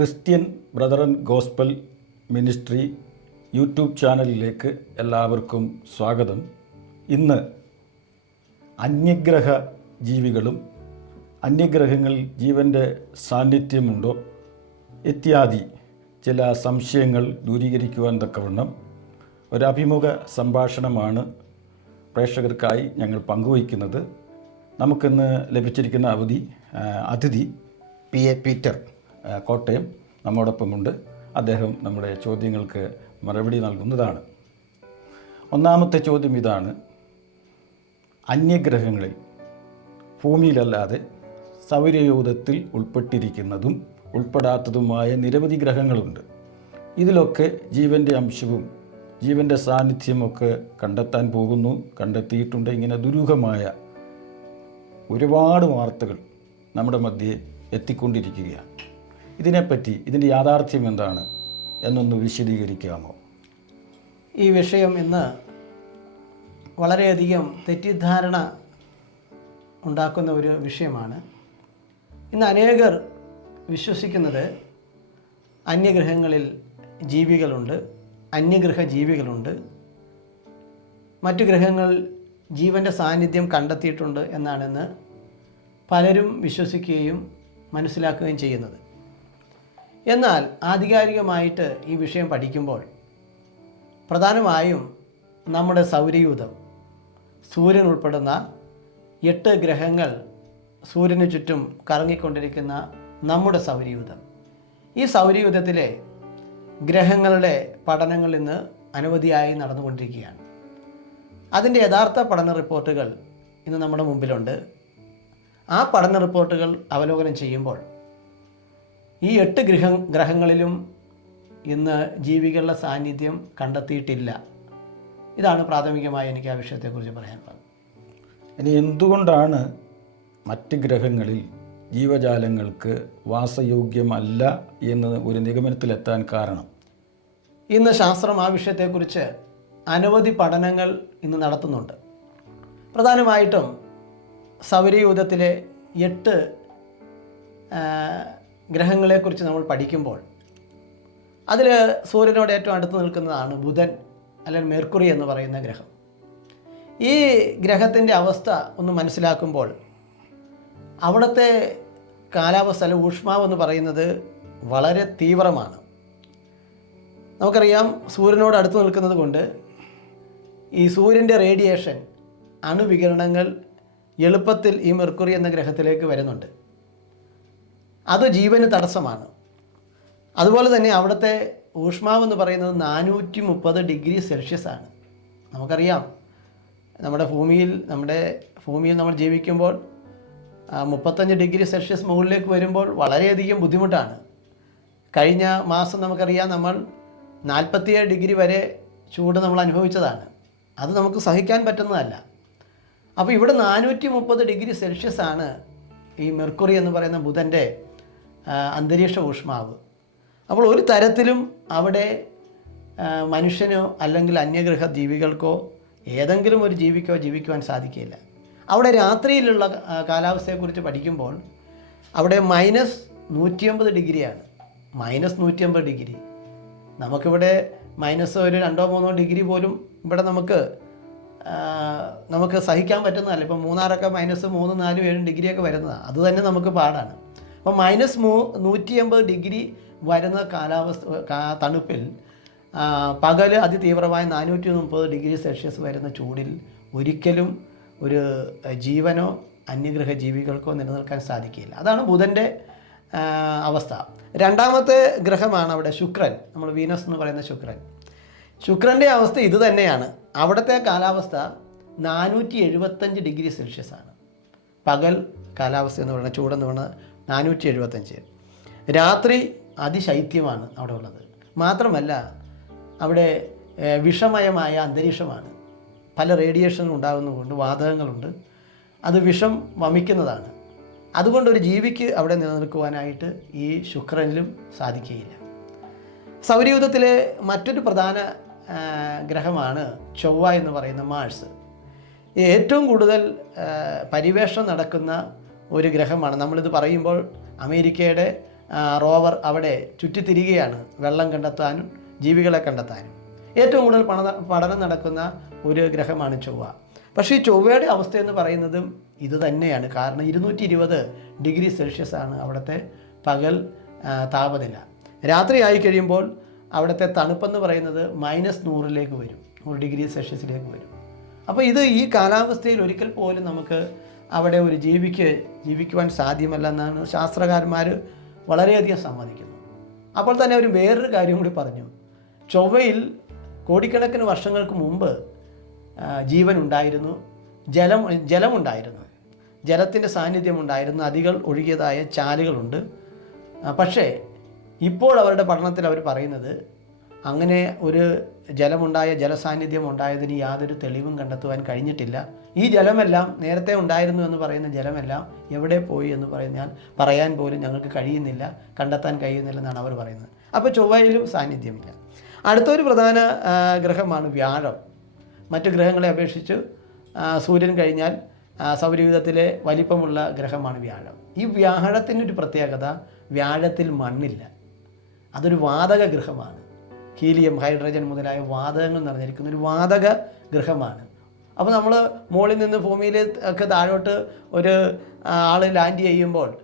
Christian Brethren gospel ministry YouTube ചാനലിലേക്ക് എല്ലാവർക്കും സ്വാഗതം. ഇന്ന് അന്യഗ്രഹ ജീവികളും അന്യഗ്രഹങ്ങളിൽ ജീവന്റെ സാന്നിധ്യമുണ്ടോ ഇത്യാദി ചില സംശയങ്ങൾ ദൂരീകരിക്കുവാൻ തക്കവണ്ണം ഒരഭിമുഖ സംഭാഷണമാണ് പ്രേക്ഷകർക്കായി ഞങ്ങൾ പങ്കുവയ്ക്കുന്നത്. നമുക്കിന്ന് ലഭിച്ചിരിക്കുന്ന അവധി അതിഥി പി എ പീറ്റർ. കോട്ടയം നമ്മോടൊപ്പമുണ്ട്. അദ്ദേഹം നമ്മുടെ ചോദ്യങ്ങൾക്ക് മറുപടി നൽകുന്നതാണ്. ഒന്നാമത്തെ ചോദ്യം ഇതാണ്. അന്യഗ്രഹങ്ങളിൽ ഭൂമിയിലല്ലാതെ സൗരയൂഥത്തിൽ ഉൾപ്പെട്ടിരിക്കുന്നതും ഉൾപ്പെടാത്തതുമായ നിരവധി ഗ്രഹങ്ങളുണ്ട്. ഇതിലൊക്കെ ജീവന്റെ അംശവും ജീവന്റെ സാന്നിധ്യമൊക്കെ കണ്ടെത്താൻ പോകുന്നു കണ്ടെത്തിയിട്ടുണ്ട്. ഇങ്ങനെ ദുരൂഹമായ ഒരുപാട് വാർത്തകൾ നമ്മുടെ മധ്യേ എത്തിക്കൊണ്ടിരിക്കുകയാണ്. ഇതിനെപ്പറ്റി ഇതിന്റെ യാഥാർത്ഥ്യം എന്താണ് എന്നൊന്ന് വിശദീകരിക്കാമോ? ഈ വിഷയം ഇന്ന് വളരെയധികം തെറ്റിദ്ധാരണ ഉണ്ടാക്കുന്ന ഒരു വിഷയമാണ്. ഇന്ന് അനേകർ വിശ്വസിക്കുന്നത് അന്യഗ്രഹങ്ങളിൽ ജീവികളുണ്ട് അന്യഗ്രഹ ജീവികളുണ്ട്. മറ്റു ഗ്രഹങ്ങൾ ജീവന്റെ സാന്നിധ്യം കണ്ടെത്തിയിട്ടുണ്ട് എന്നാണെന്ന് പലരും വിശ്വസിക്കുകയും മനസ്സിലാക്കുകയും ചെയ്യുന്നത്. എന്നാൽ ആധികാരികമായിട്ട് ഈ വിഷയം പഠിക്കുമ്പോൾ പ്രധാനമായും നമ്മുടെ സൗരയൂഥം സൂര്യൻ ഉൾപ്പെടുന്ന എട്ട് ഗ്രഹങ്ങൾ സൂര്യന് ചുറ്റും കറങ്ങിക്കൊണ്ടിരിക്കുന്ന നമ്മുടെ സൗരയൂഥം. ഈ സൗരയൂഥത്തിലെ ഗ്രഹങ്ങളുടെ പഠനങ്ങൾ ഇന്ന് അനവധിയായി നടന്നുകൊണ്ടിരിക്കുകയാണ്. അതിന്റെ യഥാർത്ഥ പഠന റിപ്പോർട്ടുകൾ ഇന്ന് നമ്മുടെ മുമ്പിലുണ്ട്. ആ പഠന റിപ്പോർട്ടുകൾ അവലോകനം ചെയ്യുമ്പോൾ ഈ എട്ട് ഗ്രഹ ഗ്രഹങ്ങളിലും ഇന്ന് ജീവികളുടെ സാന്നിധ്യം കണ്ടെത്തിയിട്ടില്ല. ഇതാണ് പ്രാഥമികമായി എനിക്ക് ആ വിഷയത്തെക്കുറിച്ച് പറയാനുള്ളത് ഇനി എന്തുകൊണ്ടാണ് മറ്റ് ഗ്രഹങ്ങളിൽ ജീവജാലങ്ങൾക്ക് വാസയോഗ്യമല്ല എന്ന് ഒരു നിഗമനത്തിലെത്താൻ കാരണം? ഇന്ന് ശാസ്ത്രം ആ വിഷയത്തെക്കുറിച്ച് അനവധി പഠനങ്ങൾ ഇന്ന് നടത്തുന്നുണ്ട്. പ്രധാനമായിട്ടും സൗരയൂഥത്തിലെ എട്ട് ഗ്രഹങ്ങളെക്കുറിച്ച് നമ്മൾ പഠിക്കുമ്പോൾ അതിൽ സൂര്യനോട് ഏറ്റവും അടുത്ത് നിൽക്കുന്നതാണ് ബുധൻ അല്ലെങ്കിൽ മെർക്കുറി എന്ന് പറയുന്ന ഗ്രഹം. ഈ ഗ്രഹത്തിന്റെ അവസ്ഥ ഒന്ന് മനസ്സിലാക്കുമ്പോൾ അവിടുത്തെ കാലാവസ്ഥ അല്ലെ ഊഷ്മാവ് എന്ന് പറയുന്നത് വളരെ തീവ്രമാണ്. നമുക്കറിയാം സൂര്യനോട് അടുത്ത് നിൽക്കുന്നത് കൊണ്ട് ഈ സൂര്യന്റെ റേഡിയേഷൻ അണുവികരണങ്ങൾ എളുപ്പത്തിൽ ഈ മെർക്കുറി എന്ന ഗ്രഹത്തിലേക്ക് വരുന്നുണ്ട്. അത് ജീവന് തടസ്സമാണ്. അതുപോലെ തന്നെ അവിടുത്തെ ഊഷ്മാവ് എന്ന് പറയുന്നത് നാനൂറ്റി മുപ്പത് ഡിഗ്രി സെൽഷ്യസ് ആണ്. നമുക്കറിയാം. നമ്മുടെ ഭൂമിയിൽ നമ്മുടെ ഭൂമിയിൽ നമ്മൾ ജീവിക്കുമ്പോൾ മുപ്പത്തഞ്ച് ഡിഗ്രി സെൽഷ്യസ് മുകളിലേക്ക് വരുമ്പോൾ വളരെയധികം ബുദ്ധിമുട്ടാണ്. കഴിഞ്ഞ മാസം നമുക്കറിയാം നമ്മൾ നാൽപ്പത്തിയേഴ് ഡിഗ്രി വരെ ചൂട് നമ്മൾ അനുഭവിച്ചതാണ്. അത് നമുക്ക് സഹിക്കാൻ പറ്റുന്നതല്ല. അപ്പോൾ ഇവിടെ നാനൂറ്റി മുപ്പത് ഡിഗ്രി സെൽഷ്യസ് ആണ് ഈ മെർക്കുറി എന്ന് പറയുന്ന ബുധന്റെ അന്തരീക്ഷ ഊഷ്മാവ്. അപ്പോൾ ഒരു തരത്തിലും അവിടെ മനുഷ്യനോ അല്ലെങ്കിൽ അന്യഗ്രഹ ജീവികൾക്കോ ഏതെങ്കിലും ഒരു ജീവിക്കോ ജീവിക്കുവാൻ സാധിക്കില്ല അവിടെ രാത്രിയിലുള്ള കാലാവസ്ഥയെക്കുറിച്ച് പഠിക്കുമ്പോൾ അവിടെ മൈനസ് നൂറ്റിയമ്പത് ഡിഗ്രിയാണ്. മൈനസ് നൂറ്റിയമ്പത് ഡിഗ്രി. നമുക്കിവിടെ മൈനസ് ഒരു രണ്ടോ മൂന്നോ ഡിഗ്രി പോലും ഇവിടെ നമുക്ക് നമുക്ക് സഹിക്കാൻ പറ്റുന്നതല്ല. ഇപ്പോൾ മൂന്നാറൊക്കെ മൈനസ് മൂന്ന് നാലും ഏഴും ഡിഗ്രിയൊക്കെ വരുന്നതാണ് അത് തന്നെ നമുക്ക് പാടാണ്. അപ്പോൾ മൈനസ് മൂ നൂറ്റി അമ്പത് ഡിഗ്രി വരുന്ന കാലാവസ്ഥ തണുപ്പിൽ പകൽ അതിതീവ്രമായ നാനൂറ്റി മുപ്പത് ഡിഗ്രി സെൽഷ്യസ് വരുന്ന ചൂടിൽ ഒരിക്കലും ഒരു ജീവനോ അന്യഗ്രഹ ജീവികൾക്കോ നിലനിൽക്കാൻ സാധിക്കില്ല. അതാണ് ബുധന്റെ അവസ്ഥ. രണ്ടാമത്തെ ഗ്രഹമാണ് അവിടെ ശുക്രൻ. നമ്മൾ വീനസ് എന്ന് പറയുന്ന ശുക്രൻ. ശുക്രന്റെ അവസ്ഥ ഇത് തന്നെയാണ്. അവിടുത്തെ കാലാവസ്ഥ നാനൂറ്റി എഴുപത്തഞ്ച് ഡിഗ്രി സെൽഷ്യസ് ആണ് പകൽ കാലാവസ്ഥ എന്ന് പറയുന്നത് ചൂടെന്ന് പറയുന്നത് നാനൂറ്റി എഴുപത്തഞ്ച് രാത്രി അതിശൈത്യമാണ് അവിടെ ഉള്ളത്. മാത്രമല്ല അവിടെ വിഷമയമായ അന്തരീക്ഷമാണ്. പല റേഡിയേഷനും ഉണ്ടാകുന്നതുകൊണ്ട് വാതകങ്ങളുണ്ട്. അത് വിഷം വമിക്കുന്നതാണ്. അതുകൊണ്ട് ഒരു ജീവിക്ക് അവിടെ നിലനിൽക്കുവാനായിട്ട് ഈ ശുക്രനിലും സാധിക്കുകയില്ല. സൗരയൂഥത്തിലെ മറ്റൊരു പ്രധാന ഗ്രഹമാണ് ചൊവ്വ എന്ന് പറയുന്ന മാഴ്സ് ഏറ്റവും കൂടുതൽ പരിവേഷം നടക്കുന്ന ഒരു ഗ്രഹമാണ്. നമ്മളിത് പറയുമ്പോൾ അമേരിക്കയുടെ റോവർ അവിടെ ചുറ്റിത്തിരികയാണ് വെള്ളം കണ്ടെത്താനും ജീവികളെ കണ്ടെത്താനും. ഏറ്റവും കൂടുതൽ പണ പഠനം നടക്കുന്ന ഒരു ഗ്രഹമാണ് ചൊവ്വ. പക്ഷേ ഈ ചൊവ്വയുടെ അവസ്ഥ എന്ന് പറയുന്നതും ഇത് തന്നെയാണ്. കാരണം ഇരുന്നൂറ്റി ഇരുപത് ഡിഗ്രി സെൽഷ്യസ് ആണ് അവിടുത്തെ പകൽ താപനില. രാത്രി ആയി കഴിയുമ്പോൾ അവിടുത്തെ തണുപ്പെന്ന് പറയുന്നത് മൈനസ് നൂറിലേക്ക് വരും. നൂറ് ഡിഗ്രി സെൽഷ്യസിലേക്ക് വരും. അപ്പോൾ ഇത് ഈ കാലാവസ്ഥയിൽ ഒരിക്കൽ പോലും നമുക്ക് അവിടെ ഒരു ജീവിക്ക് ജീവിക്കുവാൻ സാധ്യമല്ല എന്നാണ് ശാസ്ത്രകാരന്മാർ വളരെയധികം സമ്മതിക്കുന്നത്. അപ്പോൾ തന്നെ അവർ വേറൊരു കാര്യം കൂടി പറഞ്ഞു. ചൊവ്വയിൽ കോടിക്കണക്കിന് വർഷങ്ങൾക്ക് മുമ്പ് ജീവൻ ഉണ്ടായിരുന്നു. ജലം ജലമുണ്ടായിരുന്നു. ജലത്തിന്റെ സാന്നിധ്യം ഉണ്ടായിരുന്നു. നദികൾ ഒഴുകിയതായ ചാലുകളുണ്ട്. പക്ഷേ ഇപ്പോൾ അവരുടെ പഠനത്തിൽ അവർ പറയുന്നത് അങ്ങനെ ഒരു ജലമുണ്ടായ ജലസാന്നിധ്യം ഉണ്ടായതിന് യാതൊരു തെളിവും കണ്ടെത്തുവാൻ കഴിഞ്ഞിട്ടില്ല. ഈ ജലമെല്ലാം നേരത്തെ ഉണ്ടായിരുന്നു എന്ന് പറയുന്ന ജലമെല്ലാം എവിടെ പോയി എന്ന് പറയുന്ന പറയാൻ പോലും ഞങ്ങൾക്ക് കഴിയുന്നില്ല കണ്ടെത്താൻ കഴിയുന്നില്ലെന്നാണ് അവർ പറയുന്നത്. അപ്പോൾ ചൊവ്വയിലും സാന്നിധ്യമില്ല. അടുത്തൊരു പ്രധാന ഗ്രഹമാണ് വ്യാഴം. മറ്റു ഗ്രഹങ്ങളെ അപേക്ഷിച്ച് സൂര്യൻ കഴിഞ്ഞാൽ സൗരയൂഥത്തിലെ വലിപ്പമുള്ള ഗ്രഹമാണ് വ്യാഴം. ഈ വ്യാഴത്തിന്റെ ഒരു പ്രത്യേകത വ്യാഴത്തിൽ മണ്ണില്ല. അതൊരു വാതക ഗ്രഹമാണ്. ഹീലിയം ഹൈഡ്രജൻ മുതലായ വാതകങ്ങൾ നിറഞ്ഞിരിക്കുന്ന ഒരു വാതക ഗ്രഹമാണ്. അപ്പോൾ നമ്മൾ മുകളിൽ നിന്ന് ഭൂമിയിൽ ഒക്കെ താഴോട്ട് ഒരു ആൾ ലാൻഡ് ചെയ്യുമ്പോൾ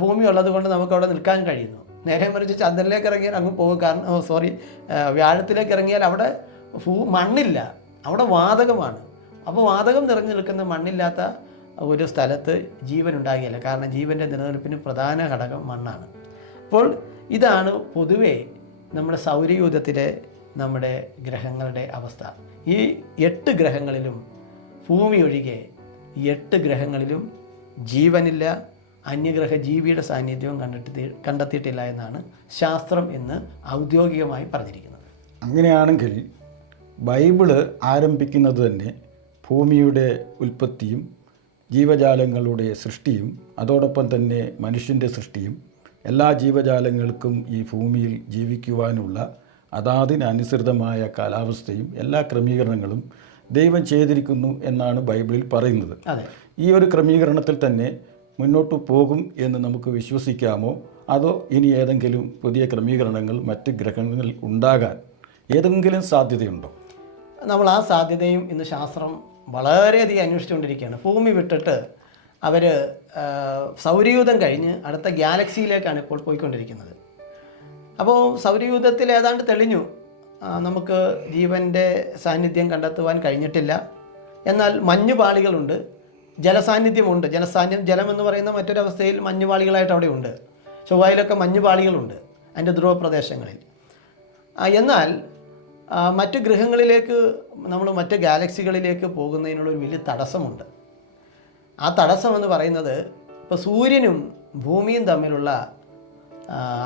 ഭൂമി ഉള്ളത് കൊണ്ട് നമുക്ക് അവിടെ നിൽക്കാൻ കഴിയുന്നു. നേരെ മറിച്ച് ചന്ദ്രനിലേക്ക് ഇറങ്ങിയാൽ അങ്ങ് പോകും. കാരണം സോറി വ്യാഴത്തിലേക്ക് ഇറങ്ങിയാൽ അവിടെ ഭൂ മണ്ണില്ല. അവിടെ വാതകമാണ്. അപ്പോൾ വാതകം നിറഞ്ഞു നിൽക്കുന്ന മണ്ണില്ലാത്ത ഒരു സ്ഥലത്ത് ജീവൻ ഉണ്ടാകില്ല. കാരണം ജീവന്റെ നിലനിൽപ്പിന് പ്രധാന ഘടകം മണ്ണാണ്. അപ്പോൾ ഇതാണ് പൊതുവേ നമ്മുടെ സൗരയൂഥത്തിലെ നമ്മുടെ ഗ്രഹങ്ങളുടെ അവസ്ഥ. ഈ എട്ട് ഗ്രഹങ്ങളിലും ഭൂമി ഒഴികെ എട്ട് ഗ്രഹങ്ങളിലും ജീവനില്ല അന്യഗ്രഹ ജീവിയുടെ സാന്നിധ്യവും കണ്ടെത്തി കണ്ടെത്തിയിട്ടില്ല എന്നാണ് ശാസ്ത്രം എന്ന് ഔദ്യോഗികമായി പറഞ്ഞിരിക്കുന്നത്. അങ്ങനെയാണെങ്കിൽ ബൈബിൾ ആരംഭിക്കുന്നത് തന്നെ ഭൂമിയുടെ ഉൽപ്പത്തിയും ജീവജാലങ്ങളുടെ സൃഷ്ടിയും അതോടൊപ്പം തന്നെ മനുഷ്യന്റെ സൃഷ്ടിയും എല്ലാ ജീവജാലങ്ങൾക്കും ഈ ഭൂമിയിൽ ജീവിക്കുവാനുള്ള അതാതിനനുസൃതമായ കാലാവസ്ഥയും എല്ലാ ക്രമീകരണങ്ങളും ദൈവം ചെയ്തിരിക്കുന്നു എന്നാണ് ബൈബിളിൽ പറയുന്നത്. ഈ ഒരു ക്രമീകരണത്തിൽ തന്നെ മുന്നോട്ട് പോകും എന്ന് നമുക്ക് വിശ്വസിക്കാമോ? അതോ ഇനി ഏതെങ്കിലും പുതിയ ക്രമീകരണങ്ങൾ മറ്റ് ഗ്രഹങ്ങളിൽ ഉണ്ടാകാൻ ഏതെങ്കിലും സാധ്യതയുണ്ടോ? നമ്മൾ ആ സാധ്യതയും ഇന്ന് ശാസ്ത്രം വളരെയധികം അന്വേഷിച്ചുകൊണ്ടിരിക്കുകയാണ്. ഭൂമി വിട്ടിട്ട് അവർ സൗരയൂഥം കഴിഞ്ഞ് അടുത്ത ഗാലക്സിയിലേക്കാണ് ഇപ്പോൾ പോയിക്കൊണ്ടിരിക്കുന്നത്. അപ്പോൾ സൗരയൂഥത്തിൽ ഏതാണ്ട് തെളിഞ്ഞു. നമുക്ക് ജീവന്റെ സാന്നിധ്യം കണ്ടെത്തുവാൻ കഴിഞ്ഞിട്ടില്ല. എന്നാൽ മഞ്ഞുപാളികളുണ്ട്. ജലസാന്നിധ്യമുണ്ട്. ജലസാന്നിധ്യം ജലം എന്ന് പറയുന്ന മറ്റൊരവസ്ഥയിൽ മഞ്ഞുപാളികളായിട്ട് അവിടെ ഉണ്ട് ചൊവ്വയിലൊക്കെ മഞ്ഞുപാളികളുണ്ട് അതിന്റെ ധ്രുവ പ്രദേശങ്ങളിൽ എന്നാൽ മറ്റ് ഗ്രഹങ്ങളിലേക്ക് നമ്മൾ മറ്റ് ഗാലക്സികളിലേക്ക് പോകുന്നതിനുള്ള ഒരു വലിയ തടസ്സമുണ്ട്. ആ തടസ്സം എന്ന് പറയുന്നത് ഇപ്പോൾ സൂര്യനും ഭൂമിയും തമ്മിലുള്ള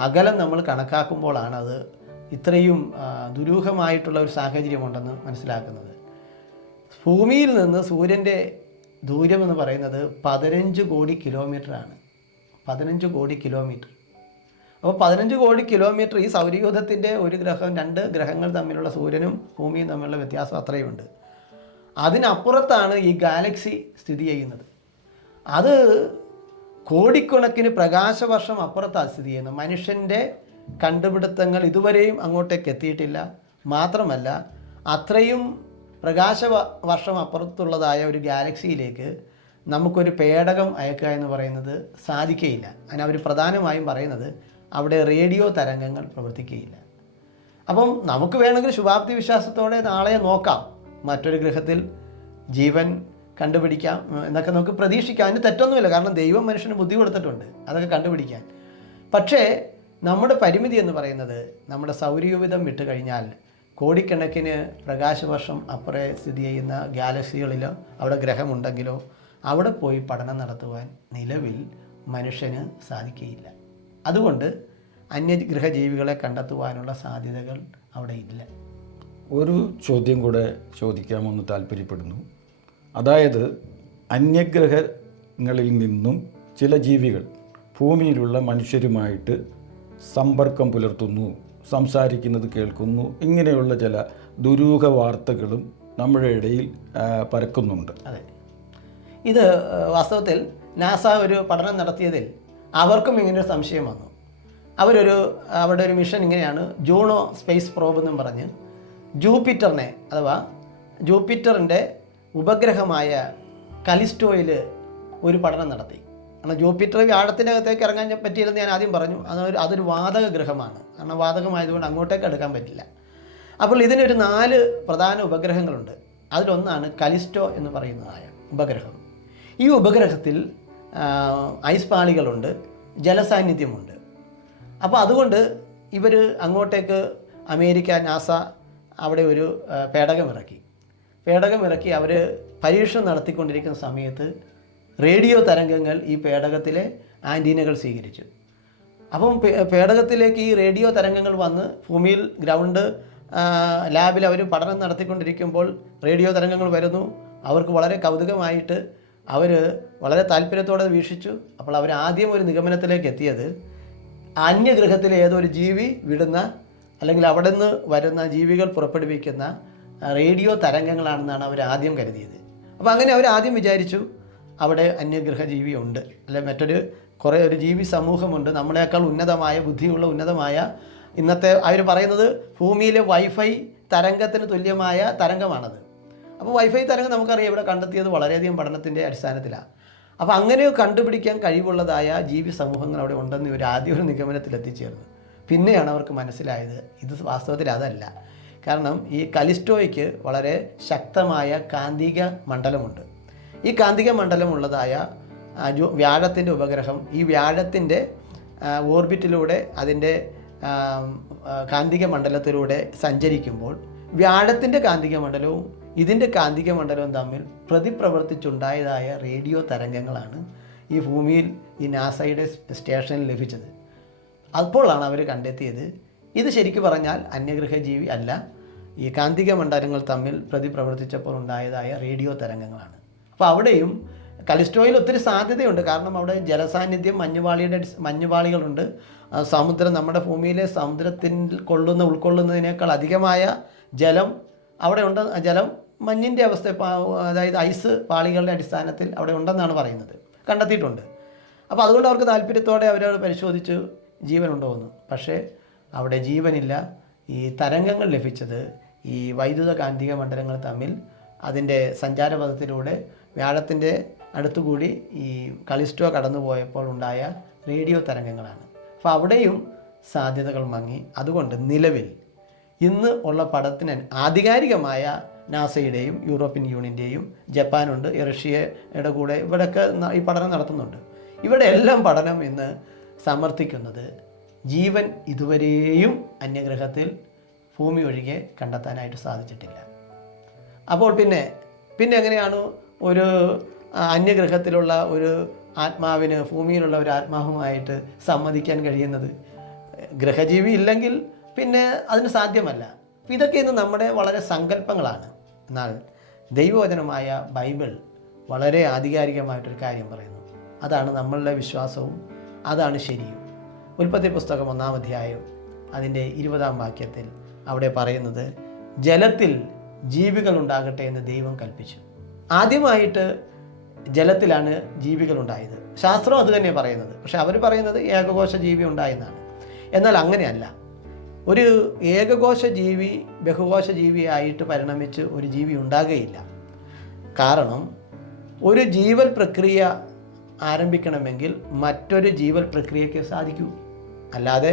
അകലം നമ്മൾ കണക്കാക്കുമ്പോഴാണ് അത് ഇത്രയും ദുരൂഹമായിട്ടുള്ള ഒരു സാഹചര്യമുണ്ടെന്ന് മനസ്സിലാക്കുന്നത്. ഭൂമിയിൽ നിന്ന് സൂര്യന്റെ ദൂരം എന്ന് പറയുന്നത് പതിനഞ്ച് കോടി കിലോമീറ്ററാണ്. പതിനഞ്ച് കോടി കിലോമീറ്റർ. അപ്പോൾ പതിനഞ്ച് കോടി കിലോമീറ്റർ ഈ സൗരയൂഥത്തിന്റെ ഒരു ഗ്രഹം രണ്ട് ഗ്രഹങ്ങൾ തമ്മിലുള്ള സൂര്യനും ഭൂമിയും തമ്മിലുള്ള വ്യത്യാസം അത്രയുമുണ്ട്. അതിനപ്പുറത്താണ് ഈ ഗാലക്സി സ്ഥിതി ചെയ്യുന്നത്. അത് കോടിക്കണക്കിന് പ്രകാശവർഷം അപ്പുറത്താണ് സ്ഥിതി ചെയ്യുന്നത്. മനുഷ്യന്റെ കണ്ടുപിടുത്തങ്ങൾ ഇതുവരെയും അങ്ങോട്ടേക്ക് എത്തിയിട്ടില്ല. മാത്രമല്ല അത്രയും പ്രകാശ വർഷം അപ്പുറത്തുള്ളതായ ഒരു ഗാലക്സിയിലേക്ക് നമുക്കൊരു പേടകം അയക്കുക എന്ന് പറയുന്നത് സാധിക്കുകയില്ല അതിന് അവർ പ്രധാനമായും പറയുന്നത് അവിടെ റേഡിയോ തരംഗങ്ങൾ പ്രവർത്തിക്കുകയില്ല അപ്പം നമുക്ക് വേണമെങ്കിൽ ശുഭാപ്തി വിശ്വാസത്തോടെ നാളെ നോക്കാം. മറ്റൊരു ഗ്രഹത്തിൽ ജീവൻ കണ്ടുപിടിക്കാം എന്നൊക്കെ നമുക്ക് പ്രതീക്ഷിക്കാം. അതിന് തെറ്റൊന്നുമില്ല കാരണം ദൈവം മനുഷ്യന് ബുദ്ധി കൊടുത്തിട്ടുണ്ട് അതൊക്കെ കണ്ടുപിടിക്കാൻ. പക്ഷേ നമ്മുടെ പരിമിതി എന്ന് പറയുന്നത് നമ്മുടെ സൗരയൂഥം വിട്ട് കഴിഞ്ഞാൽ കോടിക്കണക്കിന് പ്രകാശവർഷം അപ്പുറേ സ്ഥിതി ചെയ്യുന്ന ഗാലക്സികളിലോ അവിടെ ഗ്രഹമുണ്ടെങ്കിലോ അവിടെ പോയി പഠനം നടത്തുവാൻ നിലവിൽ മനുഷ്യന് സാധിക്കുകയില്ല. അതുകൊണ്ട് അന്യഗ്രഹജീവികളെ കണ്ടെത്തുവാനുള്ള സാധ്യതകൾ അവിടെ ഇല്ല. ഒരു ചോദ്യം കൂടെ ചോദിക്കാമെന്ന് താല്പര്യപ്പെടുന്നു. അതായത് അന്യഗ്രഹങ്ങളിൽ നിന്നും ചില ജീവികൾ ഭൂമിയിലുള്ള മനുഷ്യരുമായിട്ട് സമ്പർക്കം പുലർത്തുന്നു സംസാരിക്കുന്നത് കേൾക്കുന്നു ഇങ്ങനെയുള്ള ചില ദുരൂഹ വാർത്തകളും നമ്മുടെ ഇടയിൽ പരക്കുന്നുണ്ട്. അതെ. ഇത് വാസ്തവത്തിൽ നാസ ഒരു പഠനം നടത്തിയതിൽ അവർക്കും ഇങ്ങനെ ഒരു സംശയം വന്നു. അവരൊരു അവരുടെ ഒരു മിഷൻ ഇങ്ങനെയാണ് ജൂണോ സ്പേസ് പ്രോബ് എന്നും പറഞ്ഞ് ജൂപ്പിറ്ററിനെ അഥവാ ജൂപ്പിറ്ററിന്റെ ഉപഗ്രഹമായ കലിസ്റ്റോയിൽ ഒരു പഠനം നടത്തി. കാരണം ജൂപ്പിറ്റർ വ്യാഴത്തിനകത്തേക്ക് ഇറങ്ങാൻ പറ്റിയില്ലെന്ന് ഞാൻ ആദ്യം പറഞ്ഞു. അതൊരു അതൊരു വാതക ഗ്രഹമാണ് കാരണം വാതകമായതുകൊണ്ട് അങ്ങോട്ടേക്ക് എടുക്കാൻ പറ്റില്ല. അപ്പോൾ ഇതിനൊരു നാല് പ്രധാന ഉപഗ്രഹങ്ങളുണ്ട്. അതിലൊന്നാണ് കലിസ്റ്റോ എന്ന് പറയുന്നതായ ഉപഗ്രഹം. ഈ ഉപഗ്രഹത്തിൽ ഐസ് പാളികളുണ്ട് ജലസാന്നിധ്യമുണ്ട്. അപ്പോൾ അതുകൊണ്ട് ഇവർ അങ്ങോട്ടേക്ക് അമേരിക്ക നാസ അവിടെ ഒരു പേടകം ഇറക്കി പേടകം ഇറക്കി അവർ പരീക്ഷണം നടത്തിക്കൊണ്ടിരിക്കുന്ന സമയത്ത് റേഡിയോ തരംഗങ്ങൾ ഈ പേടകത്തിലെ ആന്റീനകൾ സ്വീകരിച്ചു. അപ്പം പേടകത്തിലേക്ക് ഈ റേഡിയോ തരംഗങ്ങൾ വന്ന് ഭൂമിയിൽ ഗ്രൗണ്ട് ലാബിൽ അവർ പഠനം നടത്തിക്കൊണ്ടിരിക്കുമ്പോൾ റേഡിയോ തരംഗങ്ങൾ വരുന്നു. അവർക്ക് വളരെ കൗതുകമായിട്ട് അവർ വളരെ താല്പര്യത്തോടെ വീക്ഷിച്ചു. അപ്പോൾ അവർ ആദ്യം ഒരു നിഗമനത്തിലേക്ക് എത്തിയത് അന്യഗ്രഹത്തിലെ ഏതോ ഒരു ജീവി വിടുന്ന അല്ലെങ്കിൽ അവിടെ നിന്ന് വരുന്ന ജീവികൾ പുറപ്പെടുവിക്കുന്ന റേഡിയോ തരംഗങ്ങളാണെന്നാണ് അവർ ആദ്യം കരുതിയത്. അപ്പോൾ അങ്ങനെ അവർ ആദ്യം വിചാരിച്ചു അവിടെ അന്യഗ്രഹ ജീവി ഉണ്ട് അല്ലെ മറ്റൊരു കുറേ ഒരു ജീവി സമൂഹമുണ്ട്. നമ്മളെക്കാൾ ഉന്നതമായ ബുദ്ധിയുള്ള ഉന്നതമായ ഇന്നത്തെ അവർ പറയുന്നത് ഭൂമിയിലെ വൈഫൈ തരംഗത്തിന് തുല്യമായ തരംഗമാണത്. അപ്പോൾ വൈഫൈ തരംഗം നമുക്കറിയാം ഇവിടെ കണ്ടെത്തിയത് വളരെയധികം പഠനത്തിന്റെ അടിസ്ഥാനത്തിലാണ്. അപ്പോൾ അങ്ങനെ കണ്ടുപിടിക്കാൻ കഴിവുള്ളതായ ജീവി സമൂഹങ്ങൾ അവിടെ ഉണ്ടെന്ന് ഇവർ ആദ്യം ഒരു നിഗമനത്തിൽ എത്തിച്ചേർന്നു പിന്നെയാണ് അവർക്ക് മനസ്സിലായത് ഇത് വാസ്തവത്തിൽ അതല്ല. കാരണം ഈ കലിസ്റ്റോയ്ക്ക് വളരെ ശക്തമായ കാന്തിക മണ്ഡലമുണ്ട്. ഈ കാന്തിക മണ്ഡലമുള്ളതായ വ്യാഴത്തിന്റെ ഉപഗ്രഹം ഈ വ്യാഴത്തിന്റെ ഓർബിറ്റിലൂടെ അതിന്റെ കാന്തിക മണ്ഡലത്തിലൂടെ സഞ്ചരിക്കുമ്പോൾ വ്യാഴത്തിന്റെ കാന്തിക മണ്ഡലവും ഇതിന്റെ കാന്തിക മണ്ഡലവും തമ്മിൽ പ്രതിപ്രവർത്തിച്ചുണ്ടായതായ റേഡിയോ തരംഗങ്ങളാണ് ഈ ഭൂമിയിൽ ഈ നാസയുടെ സ്റ്റേഷനിൽ ലഭിച്ചത്. അപ്പോഴാണ് അവർ കണ്ടെത്തിയത് ഇത് ശരിക്കു പറഞ്ഞാൽ അന്യഗ്രഹ ജീവി അല്ല. ഈ കാന്തിക മണ്ഡലങ്ങൾ തമ്മിൽ പ്രതിപ്രവർത്തിച്ചപ്പോൾ ഉണ്ടായതായ റേഡിയോ തരംഗങ്ങളാണ്. അപ്പോൾ അവിടെയും കലിസ്റ്റോയിൽ ഒത്തിരി സാധ്യതയുണ്ട്. കാരണം അവിടെ ജലസാന്നിധ്യം മഞ്ഞുപാളിയുടെ മഞ്ഞുപാളികളുണ്ട് സമുദ്രം നമ്മുടെ ഭൂമിയിലെ സമുദ്രത്തിൽ കൊള്ളുന്ന ഉൾക്കൊള്ളുന്നതിനേക്കാൾ അധികമായ ജലം അവിടെ ഉണ്ട്. ജലം മഞ്ഞിന്റെ അവസ്ഥ അതായത് ഐസ് പാളികളുടെ അടിസ്ഥാനത്തിൽ അവിടെ ഉണ്ടെന്നാണ് പറയുന്നത്. കണ്ടെത്തിയിട്ടുണ്ട്. അപ്പോൾ അതുകൊണ്ട് അവർക്ക് താല്പര്യത്തോടെ അവരത് പരിശോധിച്ചു ജീവനുണ്ടോ എന്ന് പക്ഷേ അവിടെ ജീവനില്ല. ഈ തരംഗങ്ങൾ ലഭിച്ചത് ഈ വൈദ്യുത കാന്തിക മണ്ഡലങ്ങൾ തമ്മിൽ അതിന്റെ സഞ്ചാരപഥത്തിലൂടെ വ്യാഴത്തിന്റെ അടുത്തുകൂടി ഈ കളിസ്റ്റോ കടന്നുപോയപ്പോൾ ഉണ്ടായ റേഡിയോ തരംഗങ്ങളാണ്. അപ്പോൾ അവിടെയും സാധ്യതകൾ മങ്ങി. അതുകൊണ്ട് നിലവിൽ ഇന്ന് ഉള്ള പടത്തിന് ആധികാരികമായ നാസയുടെയും യൂറോപ്യൻ യൂണിയന്റെയും ജപ്പാനുണ്ട് റഷ്യയുടെ കൂടെ ഇവിടെയൊക്കെ ഈ പഠനം നടത്തുന്നുണ്ട്. ഇവിടെ എല്ലാം പഠനം ഇന്ന് സമർത്ഥിക്കുന്നത് ജീവൻ ഇതുവരെയും അന്യഗ്രഹത്തിൽ ഭൂമി ഒഴികെ കണ്ടെത്താനായിട്ട് സാധിച്ചിട്ടില്ല. അപ്പോൾ പിന്നെ പിന്നെ എങ്ങനെയാണ് ഒരു അന്യഗ്രഹത്തിലുള്ള ഒരു ആത്മാവിന് ഭൂമിയിലുള്ള ഒരു ആത്മാവുമായിട്ട് സമ്മതിക്കാൻ കഴിയുന്നത്? ഗ്രഹജീവി ഇല്ലെങ്കിൽ പിന്നെ അതിന് സാധ്യമല്ല. ഇതൊക്കെ ഇന്ന് നമ്മുടെ വളരെ സങ്കല്പങ്ങളാണ്. എന്നാൽ ദൈവവചനമായ ബൈബിൾ വളരെ ആധികാരികമായിട്ടൊരു കാര്യം പറയുന്നു. അതാണ് നമ്മളുടെ വിശ്വാസവും അതാണ് ശരിയും. ഉൽപ്പത്തി പുസ്തകം ഒന്നാം അധ്യായം അതിന്റെ ഇരുപതാം വാക്യത്തിൽ അവിടെ പറയുന്നത് ജലത്തിൽ ജീവികൾ ഉണ്ടാകട്ടെ എന്ന് ദൈവം കൽപ്പിച്ചു. ആദ്യമായിട്ട് ജലത്തിലാണ് ജീവികൾ ഉണ്ടായത് ശാസ്ത്രം അത് തന്നെ പറയുന്നത്. പക്ഷെ അവർ പറയുന്നത് ഏകകോശ ജീവി ഉണ്ടായെന്നാണ്. എന്നാൽ അങ്ങനെയല്ല. ഒരു ഏകകോശ ജീവി ബഹുകോശ ജീവിയായിട്ട് പരിണമിച്ച് ഒരു ജീവി ഉണ്ടാകുകയില്ല. കാരണം ഒരു ജീവൽ പ്രക്രിയ ആരംഭിക്കണമെങ്കിൽ മറ്റൊരു ജീവൽ പ്രക്രിയയ്ക്ക് സാധിക്കൂ. അല്ലാതെ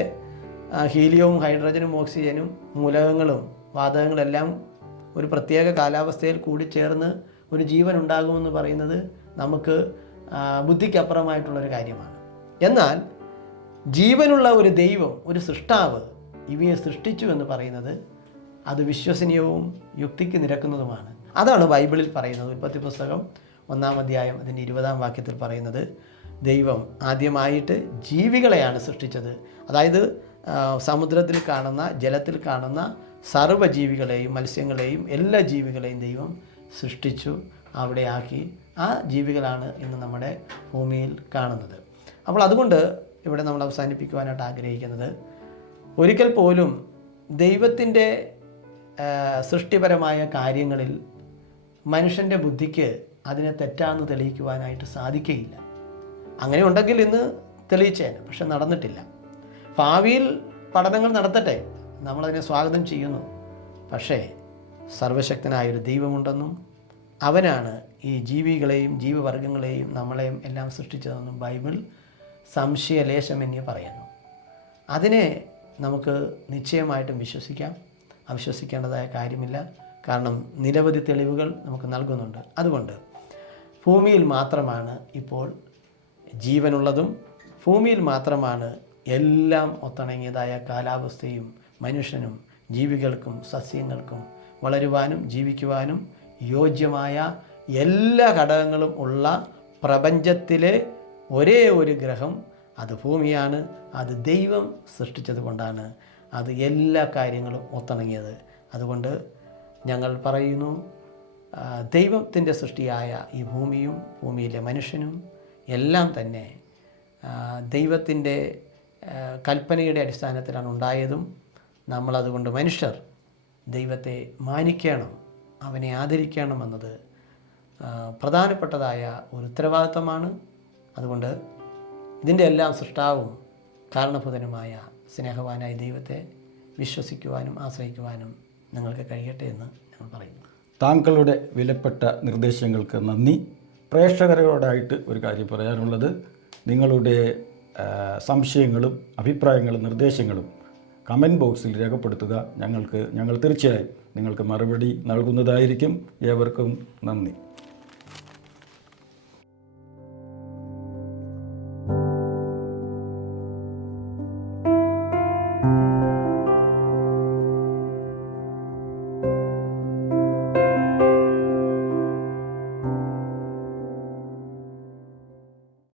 ഹീലിയവും ഹൈഡ്രജനും ഓക്സിജനും മൂലകങ്ങളും വാതകങ്ങളെല്ലാം ഒരു പ്രത്യേക കാലാവസ്ഥയിൽ കൂടി ചേർന്ന് ഒരു ജീവൻ ഉണ്ടാകുമെന്ന് പറയുന്നത് നമുക്ക് ബുദ്ധിക്കപ്പുറമായിട്ടുള്ളൊരു കാര്യമാണ്. എന്നാൽ ജീവനുള്ള ഒരു ദൈവം ഒരു സൃഷ്ടാവ് ഇവയെ സൃഷ്ടിച്ചു എന്ന് പറയുന്നത് അത് വിശ്വസനീയവും യുക്തിക്ക് നിരക്കുന്നതുമാണ്. അതാണ് ബൈബിളിൽ പറയുന്നത്. ഉൽപ്പത്തി പുസ്തകം ഒന്നാം അധ്യായം അതിന്റെ ഇരുപതാം വാക്യത്തിൽ പറയുന്നത് ദൈവം ആദ്യമായിട്ട് ജീവികളെയാണ് സൃഷ്ടിച്ചത്. അതായത് സമുദ്രത്തിൽ കാണുന്ന ജലത്തിൽ കാണുന്ന സർവജീവികളെയും മത്സ്യങ്ങളെയും എല്ലാ ജീവികളെയും ദൈവം സൃഷ്ടിച്ചു അവിടെ ആക്കി ആ ജീവികളാണ് ഇന്ന് നമ്മുടെ ഭൂമിയിൽ കാണുന്നത്. അപ്പോൾ അതുകൊണ്ട് ഇവിടെ നമ്മൾ അവസാനിപ്പിക്കുവാനായിട്ട് ആഗ്രഹിക്കുന്നത് ഒരിക്കൽ പോലും ദൈവത്തിന്റെ സൃഷ്ടിപരമായ കാര്യങ്ങളിൽ മനുഷ്യന്റെ ബുദ്ധിക്ക് അതിനെ തെറ്റാന്ന് തെളിയിക്കുവാനായിട്ട് സാധിക്കുകയില്ല അങ്ങനെ ഉണ്ടെങ്കിൽ ഇന്ന് തെളിയിച്ചേനെ പക്ഷെ നടന്നിട്ടില്ല. ഭാവിയിൽ പഠനങ്ങൾ നടത്തട്ടെ നമ്മളതിനെ സ്വാഗതം ചെയ്യുന്നു. പക്ഷേ സർവശക്തനായൊരു ദൈവമുണ്ടെന്നും അവനാണ് ഈ ജീവികളെയും ജീവവർഗങ്ങളെയും നമ്മളെയും എല്ലാം സൃഷ്ടിച്ചതെന്നും ബൈബിൾ സംശയലേശമെന്നേ പറയുന്നു. അതിനെ നമുക്ക് നിശ്ചയമായിട്ടും വിശ്വസിക്കാം. അവിശ്വസിക്കേണ്ടതായ കാര്യമില്ല. കാരണം നിരവധി തെളിവുകൾ നമുക്ക് നൽകുന്നുണ്ട്. അതുകൊണ്ട് ഭൂമിയിൽ മാത്രമാണ് ഇപ്പോൾ ജീവനുള്ളതും ഭൂമിയിൽ മാത്രമാണ് എല്ലാം ഒത്തിണങ്ങിയതായ കാലാവസ്ഥയും മനുഷ്യനും ജീവികൾക്കും സസ്യങ്ങൾക്കും വളരുവാനും ജീവിക്കുവാനും യോജ്യമായ എല്ലാ ഘടകങ്ങളും ഉള്ള പ്രപഞ്ചത്തിലെ ഒരേ ഒരു ഗ്രഹം അത് ഭൂമിയാണ്. അത് ദൈവം സൃഷ്ടിച്ചത് കൊണ്ടാണ് അത് എല്ലാ കാര്യങ്ങളും ഒത്തിണങ്ങിയത്. അതുകൊണ്ട് ഞങ്ങൾ പറയുന്നു ദൈവത്തിന്റെ സൃഷ്ടിയായ ഈ ഭൂമിയും ഭൂമിയിലെ മനുഷ്യനും എല്ലാം തന്നെ ദൈവത്തിന്റെ കൽപ്പനയുടെ അടിസ്ഥാനത്തിലാണ് ഉണ്ടായതും. നമ്മളതുകൊണ്ട് മനുഷ്യർ ദൈവത്തെ മാനിക്കണം അവനെ ആദരിക്കണം എന്നത് പ്രധാനപ്പെട്ടതായ ഒരു ഉത്തരവാദിത്തമാണ്. അതുകൊണ്ട് ഇതിന്റെ എല്ലാം സൃഷ്ടാവും കാരണഭൂതനുമായ സ്നേഹവാനായ ദൈവത്തെ വിശ്വസിക്കുവാനും ആശ്രയിക്കുവാനും നിങ്ങൾക്ക് കഴിയട്ടെ എന്ന് ഞങ്ങൾ പറയുന്നു. താങ്കളുടെ വിലപ്പെട്ട നിർദ്ദേശങ്ങൾക്ക് നന്ദി. പ്രേക്ഷകരോടായിട്ട് ഒരു കാര്യം പറയാനുള്ളത്. നിങ്ങളുടെ സംശയങ്ങളും അഭിപ്രായങ്ങളും നിർദ്ദേശങ്ങളും കമന്റ് ബോക്സിൽ രേഖപ്പെടുത്തുക. ഞങ്ങൾക്ക് ഞങ്ങൾ തീർച്ചയായും നിങ്ങൾക്ക് മറുപടി നൽകുന്നതായിരിക്കും. ഏവർക്കും നന്ദി.